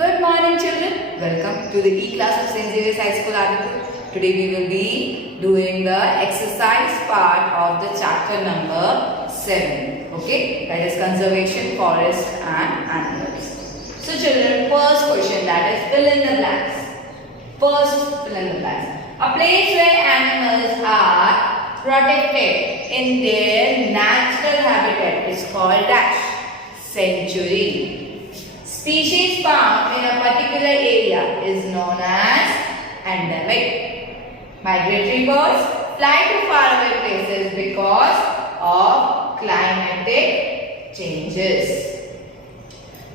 Good morning, children. Welcome to the E class of St. Xavier's High School, Aditya. Today we will be doing the exercise part of the chapter number 7. Okay, that is conservation, forest and animals. So, children, first question, that is fill in the blanks. First, fill in the blanks. A place where animals are protected in their natural habitat is called dash. Sanctuary. Species found in a particular area is known as endemic. Migratory birds fly to faraway places because of climatic changes.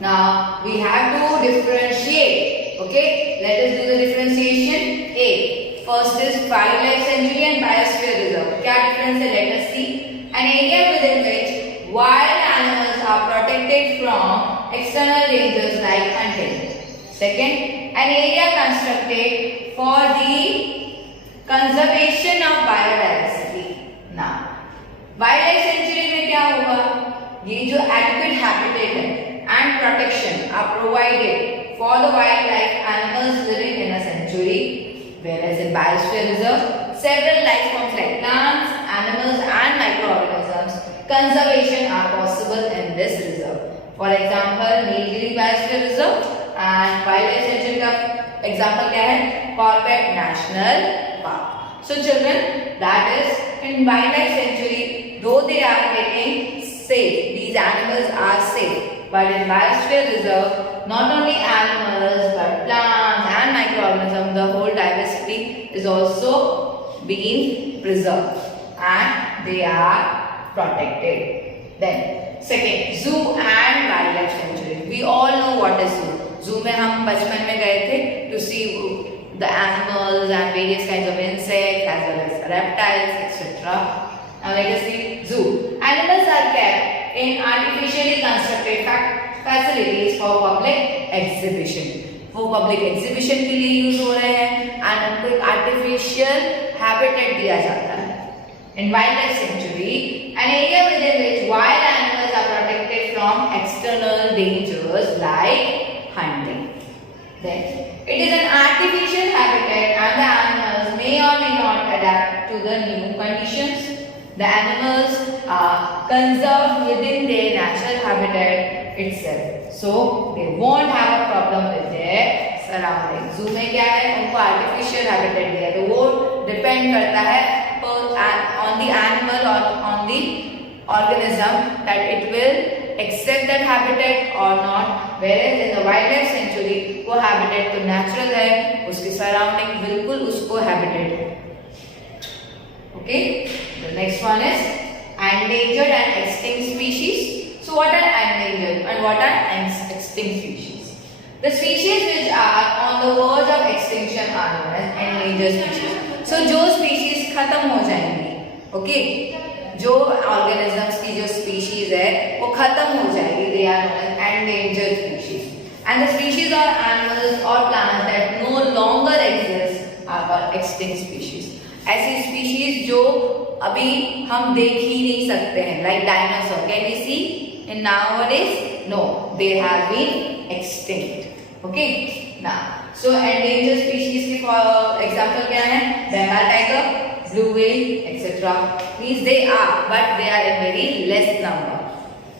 Now we have to differentiate. Okay, let us do the differentiation. A. First is wildlife sanctuary and biosphere reserve. क्या difference है? Let us see. An area within which wild animals are protected from external dangers like hunting. Second, an area constructed for the conservation of biodiversity. Now, wildlife sanctuary में क्या होगा? ये जो adequate habitat है and protection are provided for the wildlife animals living in a sanctuary, whereas in biosphere reserve, several life forms like plants, animals, and microorganisms conservation are possible in this reserve. For example, Nilgiri Biosphere Reserve and Wildlife Sanctuary का example क्या है? Corbett National Park. So children, that is in Wildlife Sanctuary, though they are getting safe, these animals are safe. But in Biosphere Reserve, not only animals but plants and microorganisms, the whole diversity is also being preserved and they are protected. Then second, zoo and wildlife sanctuary. We all know what is zoo. Zoo में हम बचपन में गए थे to see the animals and various kinds of insects as well as reptiles, etc. Now let us see zoo. Animals are kept in artificially constructed facilities for public exhibition. वो public exhibition के लिए use हो रहे हैं and उनको एक artificial habitat दिया जाता है. In wildlife sanctuary, an area within which wild animals are protected from external dangers like hunting. Then, it is an artificial habitat and the animals may or may not adapt to the new conditions. The animals are conserved within their natural habitat itself. So, they won't have a problem with their surroundings. Zoo में क्या है? उनको artificial habitat दिया है, तो वो depend करता है on the animal or on the organism that it will accept that habitat or not. Whereas in the wildlife sanctuary, वो habitat तो natural है, उसके surrounding बिल्कुल उसको habitat है. Okay. The next one is endangered and extinct species. So what are endangered and what are extinct species? The species which are on the verge of extinction are known as endangered species. So जो species खत्म हो जाएंगी, okay, जो organisms की जो species है वो खत्म हो जाएगी, they are known as endangered species. And the species or animals or plants that no longer exist are called extinct species. ऐसी species जो अभी हम देख ही नहीं सकते हैं, like dinosaur. Can we see in nowadays? No, they have been extinct. Okay. Now, so endangered species के example क्या है? Bengal tiger, blue whale, etc. Means they are, but they are in very less number.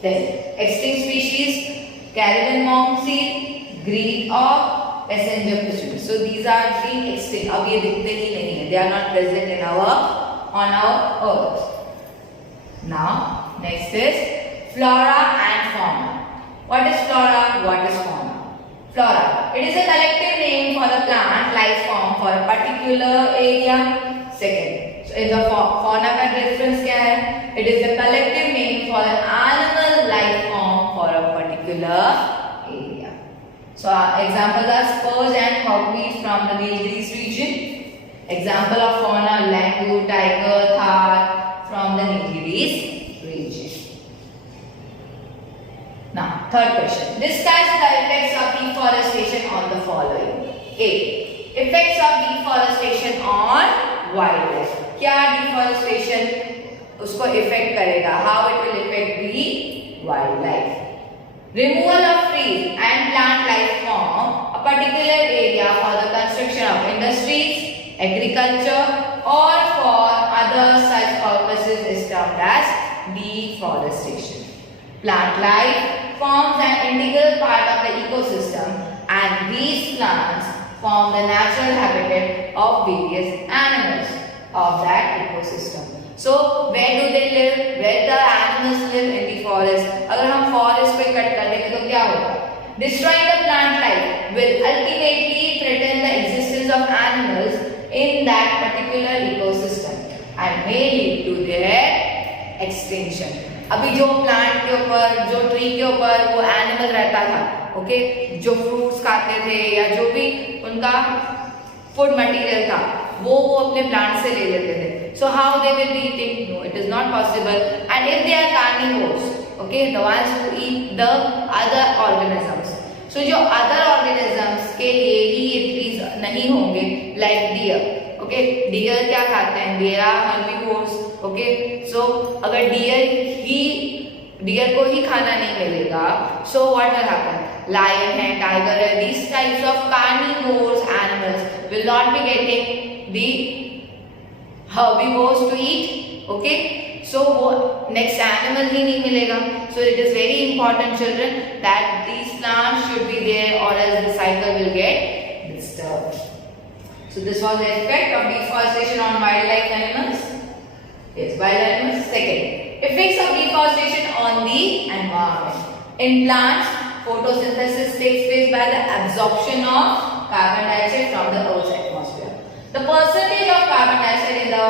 Then extinct species: Caribbean monk seal, great auk, passenger pigeon. So these are the extinct. अब ये दिखते ही नहीं है. They are not present in on our earth. Now next is flora and fauna. What is flora? What is fauna? Flora. It is a collective name for the plant life form for a particular area. Second, so in the fauna का difference क्या है? It is a collective name for an animal life form for a particular area. So examples are spurs and hogweed from the Nilgiris region. Example of fauna: langur, tiger, thar from the Nilgiris region. Now, third question. Discuss the effects of deforestation on the following. A. Effects of deforestation on wildlife. क्या deforestation उसको affect करेगा? How it will affect the wildlife? Removal of trees and plant life form particular area for the construction of industries, agriculture, or for other such purposes is termed as deforestation. Plant life forms an integral part of the ecosystem, and these plants form the natural habitat of various animals of that ecosystem. So where do they live? Where the animals live? In the forest. अगर हम forest को cut कर देंगे तो क्या होगा? Destroying the plant life will ultimately threaten the existence of animals in that particular ecosystem and may lead to their extinction. अभी जो प्लांट के ऊपर, जो ट्री के ऊपर वो एनिमल रहता था, ओके, जो फ्रूट्स खाते थे या जो भी उनका फूड मटेरियल था, वो अपने प्लांट से ले लेते थे. So how they will be eating? No, it is not possible. And if they are carnivores, okay, the ones who eat the other organisms. So जो other organisms के लिए ही ये trees नहीं होंगे, like deer. Okay, deer क्या खाते हैं? They are herbivores. Okay, so अगर deer को ही खाना नहीं मिलेगा, so what will happen? Lion है, tiger है, these types of carnivores animals will not be getting the herbivores to eat. Okay, so वो next animal ही नहीं मिलेगा. So it is very important, children, that these plants should be there, or else the cycle will get disturbed. So this was the effect of deforestation on wildlife animals. Yes, wild animals. Second, effects of deforestation on the environment. In plants, photosynthesis takes place by the absorption of carbon dioxide from the Earth's atmosphere. The percentage of carbon dioxide in the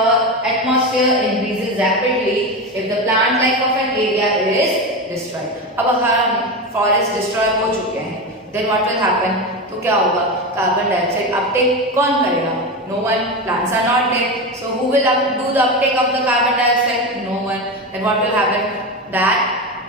atmosphere increases rapidly if the plant life of an area is destroyed. अब हम forest destroy हो चुके हैं, then what will happen? तो क्या होगा? Carbon dioxide uptake कौन करेगा? No one. Plants are not there, so who will do the uptake of the carbon dioxide? No one. Then what will happen? That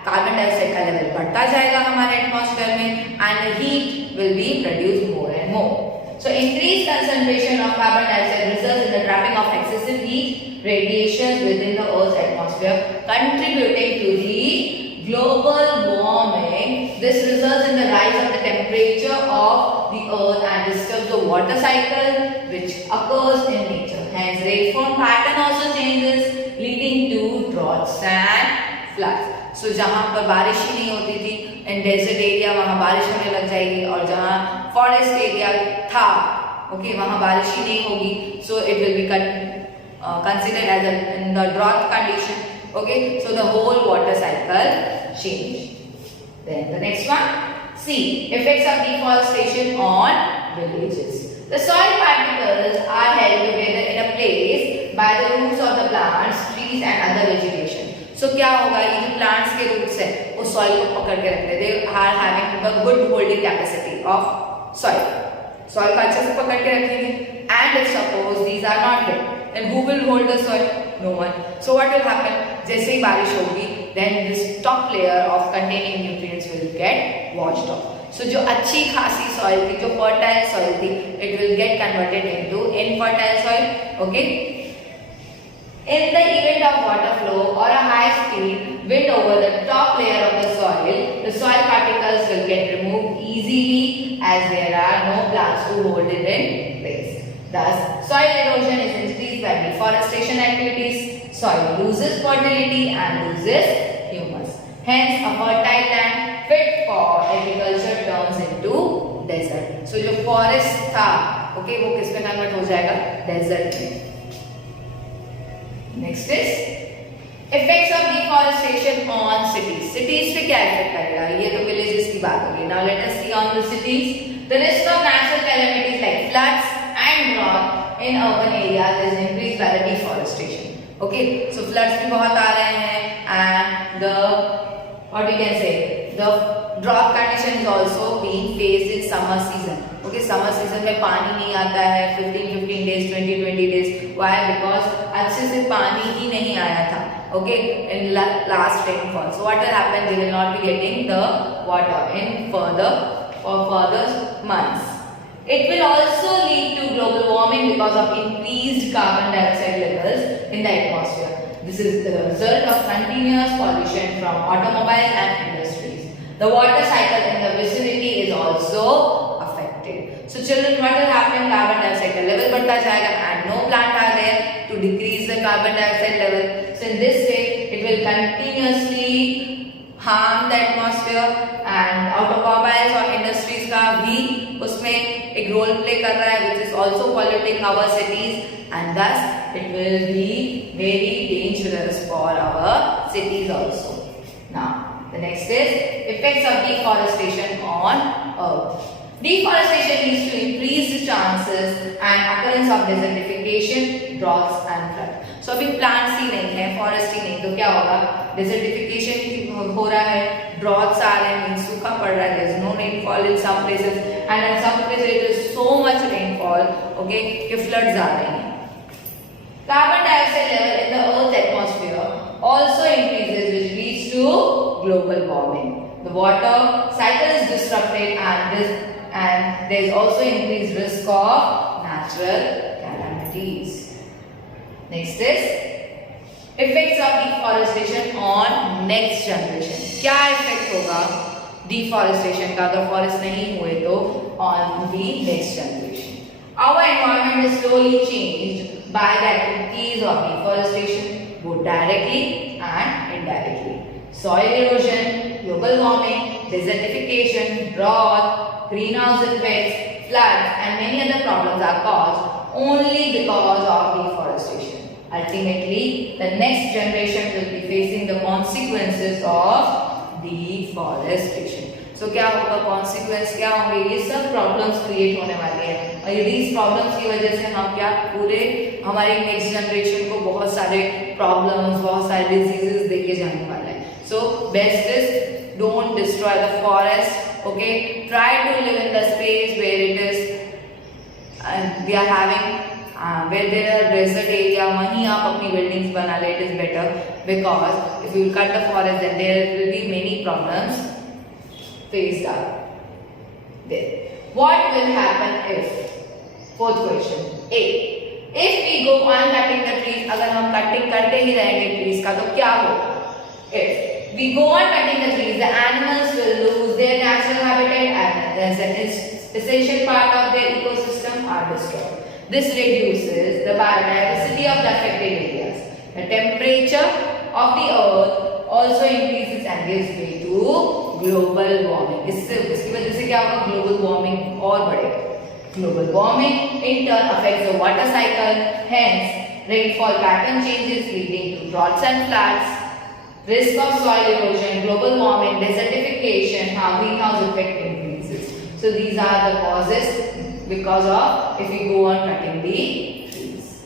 carbon dioxide का level बढ़ता जाएगा हमारे atmosphere में, and the heat will be produced more and more. So increased concentration of carbon dioxide results in the trapping of excessive heat radiations within the Earth's atmosphere, contributing to the global warming. This results in the rise of the temperature of the Earth and disturbs the water cycle which occurs in nature. Hence, rainfall pattern also changes, leading to droughts and floods. So जहाँ पर बारिश ही नहीं होती थी, in desert area वहाँ बारिश होने लग जाएगी, और जहाँ forest area था, okay, वहाँ बारिश ही नहीं होगी, so it will be considered as in the drought condition. Okay, so the whole water cycle change. Then the next one, C, effects of deforestation on villages. The soil particles are held together in a place by the roots of the plants, trees and other vegetation. So क्या होगा? ये जो plants के roots है, वो soil को पकड़ के रखते हैं. They are having the good holding capacity of soil. Soil को अच्छे से पकड़ के रखेंगे. And if suppose these are not there, then who will hold the soil? No one. So what will happen? जैसे ही बारिश होगी, then this top layer of containing nutrients will get washed off. So जो अच्छी खासी soil थी, जो fertile soil थी, it will get converted into infertile soil. Okay. In the event of water flow or a high speed wind over the top layer of the soil particles will get removed easily as there are no plants to hold it in place. Thus, soil erosion is increased by deforestation activities. Soil loses fertility and loses humus. Hence, a fertile land fit for agriculture turns into desert. So, जो forest था, okay, वो किस में convert हो जाएगा? Desert में. Next is effects of deforestation on cities. Cities पे क्या effect करेगा? ये तो villages की बात होगी. Now let us see on the cities. The risk of natural calamities like floods and drought in urban areas is increased by the deforestation. Okay, so floods भी बहुत आ रहे हैं, and the what we can say, the drought condition is also being faced in summer season. Okay, summer season में पानी नहीं आता है 15 days, 20 days. Why? Because अच्छे से पानी ही नहीं आया था. Okay, in last rainfall. So what will happen? They will not be getting the water in further months. It will also lead to global warming because of increased carbon dioxide levels in the atmosphere. This is the result of continuous pollution from automobiles and industries. The water cycle in the vicinity is also affected. affected. So children, what will happen? Carbon dioxide का level बढ़ता जाएगा and no plant are there to decrease the carbon dioxide level. So in this way, it will continuously harm the atmosphere and automobiles और industries का भी उसमें एक role play कर रहा है, which is also polluting our cities, and thus it will be very dangerous for our cities also. Now, the next is effects of deforestation on earth. Deforestation leads to increased chances and occurrence of desertification, droughts and flood. So अभी plants ही नहीं है, forest ही नहीं, तो क्या होगा? Desertification हो रहा है, droughts आ रहे हैं, सूखा पड़ रहा है, there is no rainfall in some places, and in some places it is so much rainfall, okay, कि floods आ रहे हैं. Carbon dioxide level in the Earth's atmosphere also increases, which leads to global warming. The water cycle is disrupted, and there is also increased risk of natural calamities. Next is effects of deforestation on next generation. क्या effect होगा deforestation का अगर forest नहीं हुए तो on the next generation? Our environment is slowly changed by the activities of deforestation, both directly and indirectly. Soil erosion, global warming, desertification, drought, greenhouse effects, floods, and many other problems are caused only because of deforestation. Ultimately, the next generation will be facing the consequences of deforestation. So क्या होगा, consequence क्या होंगे? ये सब problems create होने वाले हैं और ये these problems की वजह से हम क्या पूरे हमारी next generation को बहुत सारे problems, बहुत सारे diseases देके जाने वाले हैं. So best is don't destroy the forest. Okay, try to live in the space where it is we are having where there are desert area, वहीं आप अपनी buildings बना ले, it is better, because if you cut the forest then there will be many problems faced up there. What will happen if? Fourth question. A. If we go on cutting the trees, अगर हम cutting करते ही रहेंगे trees का तो क्या होगा? If we go on cutting the trees, the animals will lose their natural habitat and as an essential part of their ecosystem are destroyed. This reduces the biodiversity of the affected areas. The temperature of the earth also increases and gives way to global warming. इसकी वजह से क्या होगा? Global warming और बढ़ेगा. Global warming in turn affects the water cycle. Hence, rainfall pattern changes leading to droughts and floods. Risk of soil erosion, global warming, desertification, how greenhouse effect increases. So these are the causes because of if we go on cutting the trees.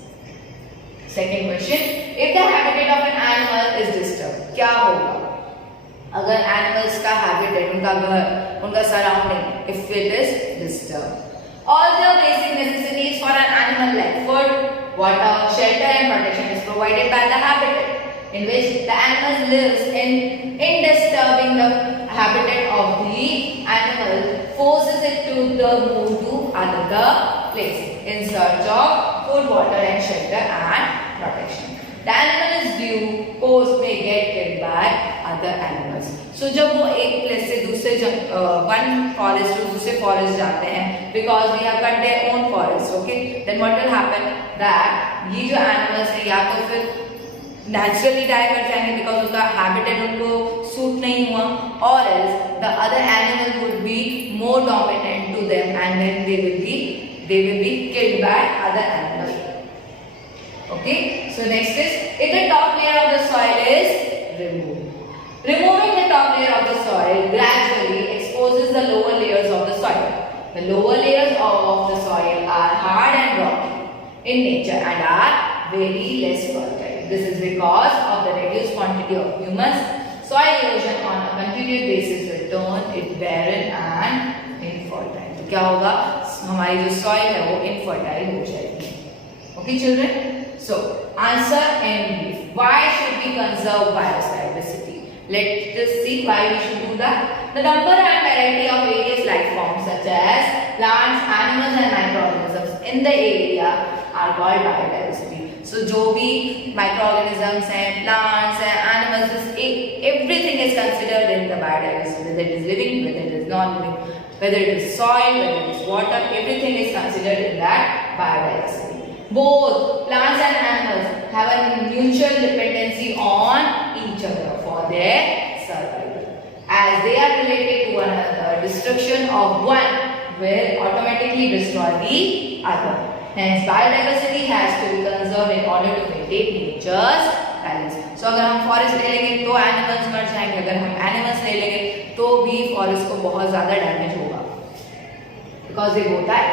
Second question, if the habitat of an animal is disturbed, क्या होगा? अगर animals का habitat, उनका घर, उनका surrounding, if it is disturbed. All the basic necessities for an animal like food, water, shelter and protection is provided by the habitat in which the animal lives in disturbing the habitat of the animal forces it to move to another place in search of food, water and shelter and protection. The animal is due course may get killed by other animals. So जब वो एक place से दूसरे one forest to दूसरे forest जाते हैं because they have cut their own forest, okay? Then what will happen that ये जो animals हैं या तो फिर naturally die कर जाएंगे because उनका habitat उनको suit नहीं हुआ, or else the other animal would be more dominant to them and then they will be killed by other animals. Okay, so next is if the top layer of the soil is removed. Removing the top layer of the soil gradually exposes the lower layers of the soil. The lower layers of the soil are hard and rocky in nature and are very less fertile. This is because of the reduced quantity of humus. Soil erosion on a continued basis will turn it barren and infertile. तो क्या होगा? हमारी जो soil है वो infertile हो जाएगी. Okay, children? So, answer in brief. Why should we conserve biodiversity? Let us see why we should do that. The number and variety of various life forms such as plants, animals and microorganisms in the area are called biodiversity. So, जो भी microorganisms हैं, plants हैं, animals, everything is considered in the biodiversity. Whether it is living, whether it is non-living, whether it is soil, whether it is water, everything is considered in that biodiversity. Both plants and animals have a mutual dependency on each other for their survival. As they are related to one another, destruction of one will automatically destroy the other. Hence, biodiversity has to be conserved in order to maintain nature's balance. So, अगर हम forest ले लेंगे तो animals मर जाएंगे, अगर हम animals ले लेंगे तो भी forest को बहुत ज़्यादा damage होगा, because they both are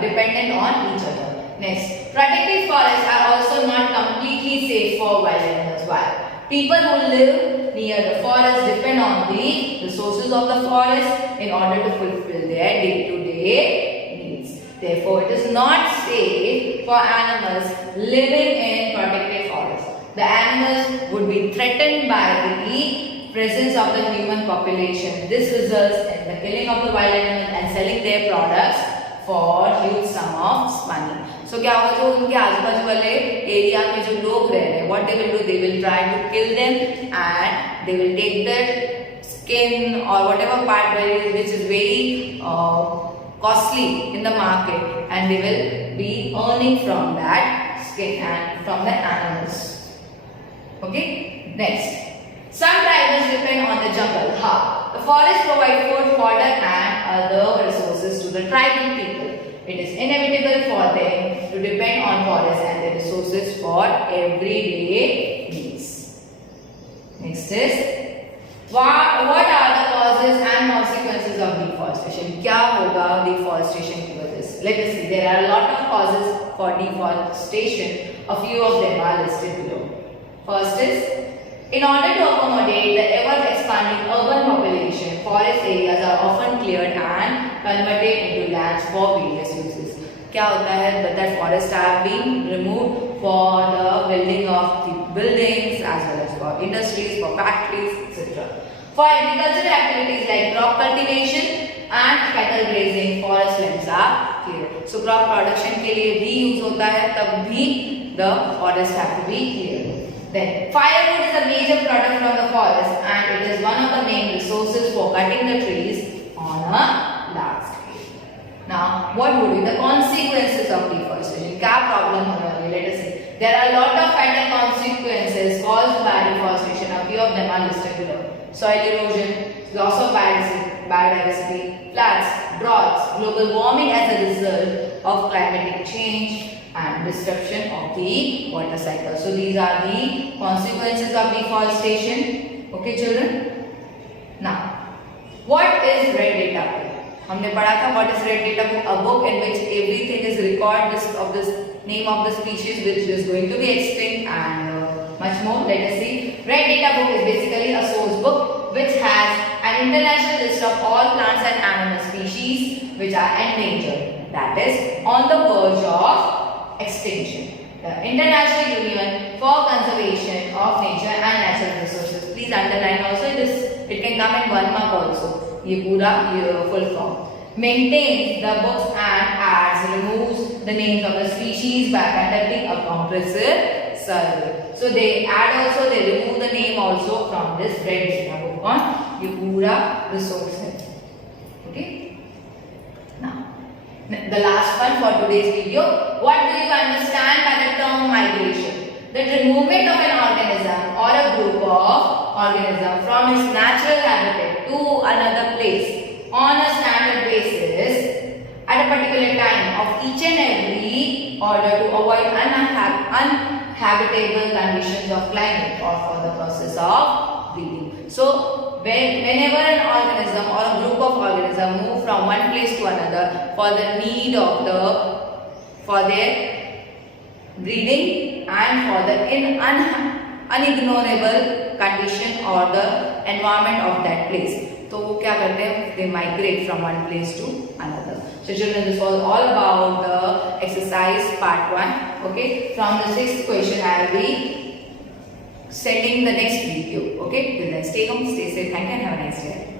dependent on each other. Next, protected forests are also not completely safe for wild animals. Why? People who live near the forest depend on the resources of the forest in order to fulfill their day-to-day needs. Therefore, it is not safe for animals living in protected forests. The animals would be threatened by the presence of the human population. This results in the killing of the wild animals and selling their products for huge sum of money. So क्या होगा, जो उनके आजू-बाजू वाले area में जो लोग रह रहे हैं, what they will do, they will try to kill them and they will take their skin or whatever part which is very costly in the market, and they will be earning from that skin and from the animals. Okay, next. Some tribes depend on the jungle. How? The forest provide food, fodder and other resources to the tribal people. It is inevitable for them to depend on forests and their resources for everyday needs. Next is, what are the causes and consequences of deforestation? क्या होगा deforestation की वजह से? Let us see. There are a lot of causes for deforestation. A few of them are listed below. First is, in order to accommodate the ever-expanding urban population, forest areas are often cleared and converted into lands for various uses. क्या होता है? That forests have been removed for the building of the buildings as well as for industries, for factories, etc. For agricultural activities like crop cultivation and cattle grazing, forest lands are cleared. So crop production के लिए भी use होता है, तब भी the forest have to be cleared. Then, firewood is a major product from the forest and it is one of the main resources for cutting the trees on a large scale. Now, what would be the consequences of deforestation? क्या problem होने वाली? Let us see. There are a lot of fatal consequences caused by deforestation. A few of them are listed below. Soil erosion, loss of biodiversity, floods, droughts, global warming as a result of climatic change, and disruption of the water cycle. So these are the consequences of deforestation. Okay, children. Now, what is red data book? हमने पढ़ा था what is red data book? A book in which everything is recorded of this name of the species which is going to be extinct and much more. Let us see. Red data book is basically a source book which has an international list of all plants and animal species which are endangered, that is on the verge of extinction. The International Union for Conservation of Nature and Natural Resources. Please underline also this. It can come in 1 mark also. ये पूरा full form. Maintains the books and adds, removes the names of the species by conducting a comprehensive survey. So they add also, they remove the name also from this red data book on ये पूरा resource है. Okay. The last one for today's video. What do you understand by the term migration? The movement of an organism or a group of organisms from its natural habitat to another place on a standard basis at a particular time of each and every order to avoid uninhabitable conditions of climate or for the process of breeding. So, whenever an organism or a group of organisms move from one place to another for the need of for their breeding and for the unignorable condition or the environment of that place, तो वो क्या करते हैं? They migrate from one place to another. So children, this was all about the exercise part 1. Okay, from the 6th question I will be sending the next video. Okay, till then stay home, stay safe, thank you and have a nice day.